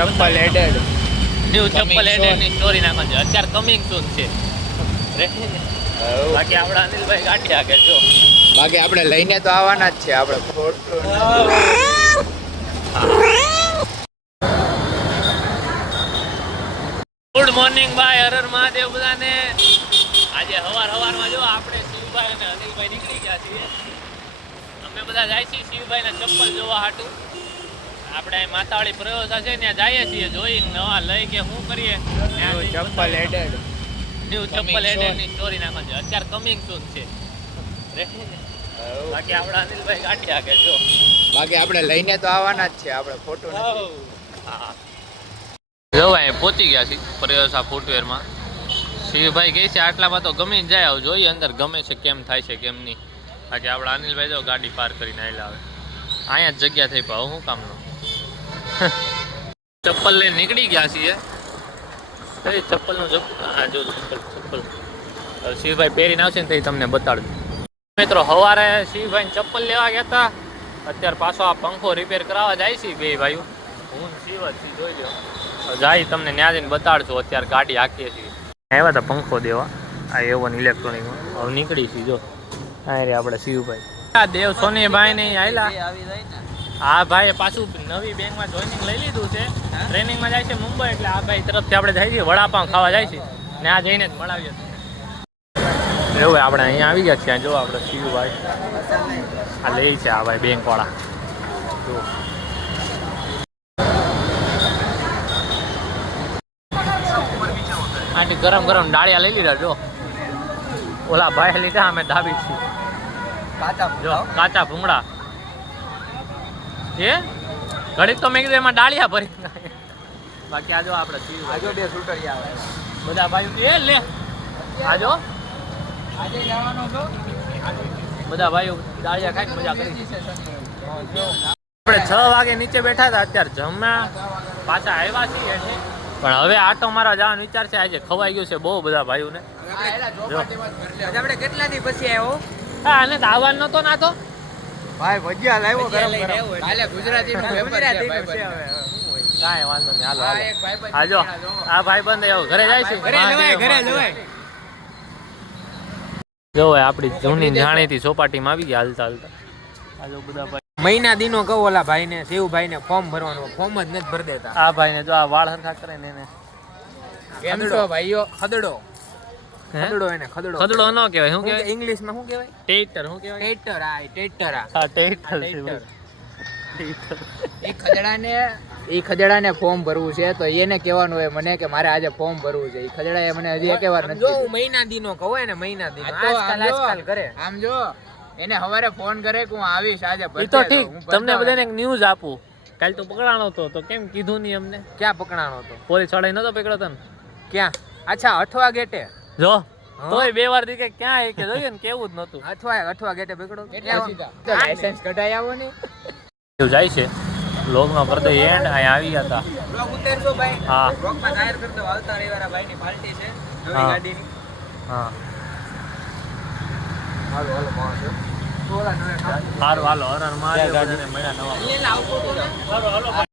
ચપ્પલ added new ચપ્પલ એડેડની story નાખો છે. અત્યારે કમિંગ સૂન છે. બાકી આપણા અનિલભાઈ ગાંઠી આગે જો. બાકી આપણે લઈને તો આવવાના જ છે. આપણે ફોટો ગુડ મોર્નિંગ ભાઈ, હર હર મહાદેવ બધાને. આજે હવારમાં જો આપણે શિવભાઈ અને અનિલભાઈ નીકળી ગયા છીએ. અમે બધા જાય છીએ શિવભાઈના ચપ્પલ જોવા હાટું. આપણે માતાવાળી પ્રયોગા છે ત્યાં જઈએ છીએ, જોઈ નવા લઈ કે શું કરીએ. ચપ્પલ એડેડ ન્યુ ચપ્પલ એડેડની સ્ટોરી નાખો છે. અત્યારે કમિંગ સૂન છે. બાકી આપણા અનિલભાઈ ગાંઠી આગે જો. બાકી આપણે લઈને તો આવવાના જ છે. આપણે ફોટો જો ભાઈ પહોંચી ગયા છીએ પ્રયોસા ફૂટવેરમાં. શિવભાઈ કહે છે આટલામાં તો ગમી જાય. આવું જોઈએ અંદર ગમે છે કેમ થાય છે કેમ નહીં. બાકી આપણા અનિલભાઈ તો ગાડી પાર કરીને આવેલા આવે. અહીંયા જ જગ્યા થઈ પાવ શું કામનો. ચપ્પલ લઈને નીકળી ગયા છીએ. ચપ્પલનું હા જો ચપ્પલ શિવભાઈ પહેરીને આવશે ને તો તમને બતાડજો. મિત્રો સવારે શિવભાઈને ચપ્પલ લેવા ગયા હતા. અત્યારે પાછો આ પંખો રિપેર કરાવવા જાય છે બે ભાઈઓ. હું શિવ જ જોઈ લો જાય તમને ન્યા જઈને બતાડજો. અત્યારે ગાડી હાકીએ છીએ. આવ્યા હતા પંખો દેવા આ એવન ઇલેક્ટ્રોનિકમાં. હવે નીકળી છીએ જો હા રે આપણે શિવભાઈ. આ દેવ સોનીભાઈ ને આવેલા. આ ભાઈ પાછું નવી બેંકમાં જોઈનિંગ લઈ લીધું છે. ટ્રેનિંગમાં જાય છે મુંબઈ. એટલે આ ભાઈ તરફથી આપણે જાય છીએ વડાપાઉં ખાવા જાય છે ને આ જઈને જ મળાવીએ છીએ. એવું આપણે અહીંયા આવી ગયા છીએ. જો આપણે શિવભાઈ આ લે છે આ ભાઈ બેંકવાળા જો. આથી ગરમ ગરમ ડાળિયા લઈ લીધા જો. ઓલા ભાઈ લીધા અમે ડાબી છીએ. જો કાચા ભૂંગળા એ ઘડીક તો મેં કીધું એમાં ડાળિયા ભરી. બાકી આજો આપણે આજો બે સુટરિયા આવે બધા ભાઈઓ એ લે આજો બધા ભાઈઓ ડાળિયા ખાઈને મજા કરી. આપણે 6 વાગે નીચે બેઠા હતા. અત્યારે જમ્યા પાછા આવ્યા છીએ એટલે. પણ હવે આટો મારા જવાનો વિચાર છે. આજે ખવાઈ ગયું છે બહુ બધા ભાઈઓને. આપણે કેટલા દી પછી આવ્યો? હા અને આવવાનો નતો ના તો ભાઈ ભજીયા લાવ્યો ગરમ ગરમ. કાલે ગુજરાતીનું છે હવે. કાંઈ વાંધો નહીં હાલો હાલો. આજો આ ભાઈ બંધ આવ્યો ઘરે જાય છે. ઘરે જવાય. જો આપણી જૂની જાણીતી ચોપાટીમાં આવી ગયા હાલતા હાલતા. આજો બધા ભાઈ મહિના દીનો કહો ઓલા ભાઈને શિવભાઈને ફોર્મ ભરવાનું. ફોર્મ જ નથી ભરી દેતા. આ ભાઈને જો આ વાળ હરખા કરે ને એને ખદડો ભાઈઓ ખદડો. ખદડો એને ખદડો. ખદડો ન કહેવાય. શું કહેવાય ઇંગ્લિશમાં? શું કહેવાય? ટેટર. શું કહેવાય? ટેટર. આ ટેટર. હા ટેટર. એ ખદડાને ફોર્મ ભરવું છે તો એને કહેવાનું હોય મને કે મારે આજે ફોર્મ ભરવું છે. એ ખદડાએ મને હજી એક વાર નથી. જો મહિના દીનો કહો ને મહિના દીનો આજકાલ કરે. આમ જો એને સવારે ફોન કરે કે હું આવીશ આજે. એ તો ઠીક. તમને બધાને એક ન્યૂઝ આપું. કાલ તો પકડાણો હતો તો કેમ કીધું નહીં અમને? ક્યાં પકડાણો હતો? પોલીસ વાળા નતો પકડ્યો તને? ક્યાં? અચ્છા અઠવા ગેટે. જો તોય 2 વાર દીકે ક્યાં એ કે જોઈએ ને કેવું જ નતું. અઠવા ગેટે પકડો. લાયસન્સ કઢાઈ આવો ને. એવું જાય છે લોગનો કરતો એન્ડ અહીંયા આવી ગયા હતા. બ્લોગ ઉતારશો ભાઈ? હા બ્લોગમાં જાહેર કરી દો. આવતા રવિવારે ભાઈની પાર્ટી છે નવી ગાડીની. હા હાલો માણસો સારું હાલો હરણ મારે મળ્યા નવા.